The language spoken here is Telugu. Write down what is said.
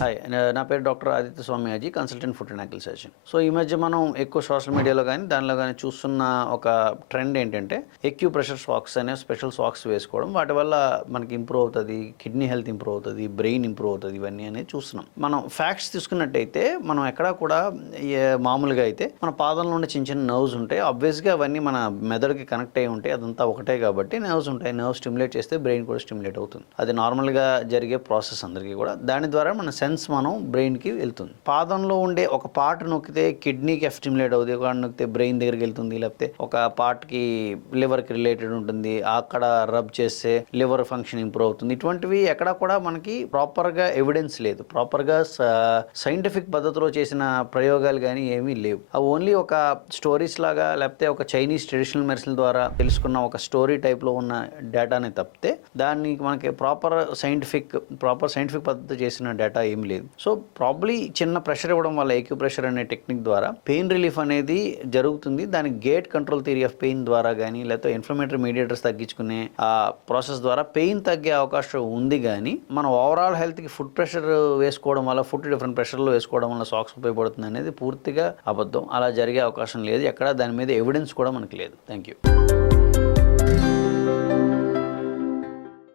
హాయ్ నా పేరు డాక్టర్ ఆదిత్య స్వామియాజీ, consultant foot and ankle surgeon. So ఈ మధ్య మనం ఎక్కువ సోషల్ మీడియాలో కానీ దానిలో కానీ చూస్తున్న ఒక ట్రెండ్ ఏంటంటే ప్రెషర్ సాక్స్ అనే స్పెషల్ సాక్స్ వేసుకోవడం. వాటి వల్ల మనకి ఇంప్రూవ్ అవుతుంది, కిడ్నీ హెల్త్ ఇంప్రూవ్ అవుతుంది, బ్రెయిన్ ఇంప్రూవ్ అవుతుంది, ఇవన్నీ అనేది చూస్తున్నాం. మనం ఫ్యాక్ట్స్ తీసుకున్నట్టయితే మనం ఎక్కడా కూడా మామూలుగా అయితే మన పాదంలో ఉండే చిన్న చిన్న నర్వ్స్ ఉంటాయి. ఆబ్వియస్గా అవన్నీ మన మెదడుకి కనెక్ట్ అయి ఉంటాయి, అదంతా ఒకటే కాబట్టి నర్వ్స్ ఉంటాయి. నర్వ్ స్టిమ్యులేట్ చేస్తే బ్రెయిన్ కూడా స్టిమ్యులేట్ అవుతుంది. అది నార్మల్గా జరిగే ప్రాసెస్ అందరికీ కూడా. దాని ద్వారా మన సెన్స్ మనం బ్రెయిన్కి వెళ్తుంది. పాదంలో ఉండే ఒక పార్ట్ నొక్కితే కిడ్నీకి స్టిమ్యులేట్ అవుతుంది, ఒక నొక్కితే బ్రెయిన్ దగ్గరికి వెళ్తుంది, లేకపోతే ఒక పార్ట్కి లివర్కి రిలేటెడ్ ఉంటుంది, అక్కడ రబ్ చేస్తే లివర్ ఫంక్షన్ ఇంప్రూవ్ అవుతుంది. ఇటువంటివి ఎక్కడ కూడా మనకి ప్రాపర్గా ఎవిడెన్స్ లేదు, ప్రాపర్గా సైంటిఫిక్ పద్ధతిలో చేసిన ప్రయోగాలు కానీ ఏమీ లేవు. అవి ఓన్లీ ఒక స్టోరీస్ లాగా, లేకపోతే ఒక చైనీస్ ట్రెడిషనల్ మెడిసిన్ ద్వారా తెలుసుకున్న ఒక స్టోరీ టైప్లో ఉన్న డేటాని తప్పితే దాన్ని మనకి ప్రాపర్ సైంటిఫిక్ పద్ధతి చేసిన డేటా ఏమి లేదు. సో ప్రాబ్లీ చిన్న ప్రెషర్ ఇవ్వడం వల్ల ప్రెషర్ అనే టెక్నిక్ ద్వారా పెయిన్ రిలీఫ్ అనేది జరుగుతుంది. దానికి gate control theory of pain ద్వారా కానీ, లేకపోతే ఇన్ఫ్లమేటరీ మీడియేటర్స్ తగ్గించుకునే ఆ ప్రాసెస్ ద్వారా పెయిన్ తగ్గే అవకాశం ఉంది. కానీ మన ఓవరాల్ హెల్త్కి ఫుట్ ప్రెషర్ వేసుకోవడం వల్ల, ఫుట్ డిఫరెంట్ ప్రెషర్లో వేసుకోవడం వల్ల సాక్స్ ఉపయోగపడుతుంది అనేది పూర్తిగా అబద్ధం. అలా జరిగే అవకాశం లేదు, ఎక్కడ దాని మీద ఎవిడెన్స్ కూడా మనకు లేదు. Thank you.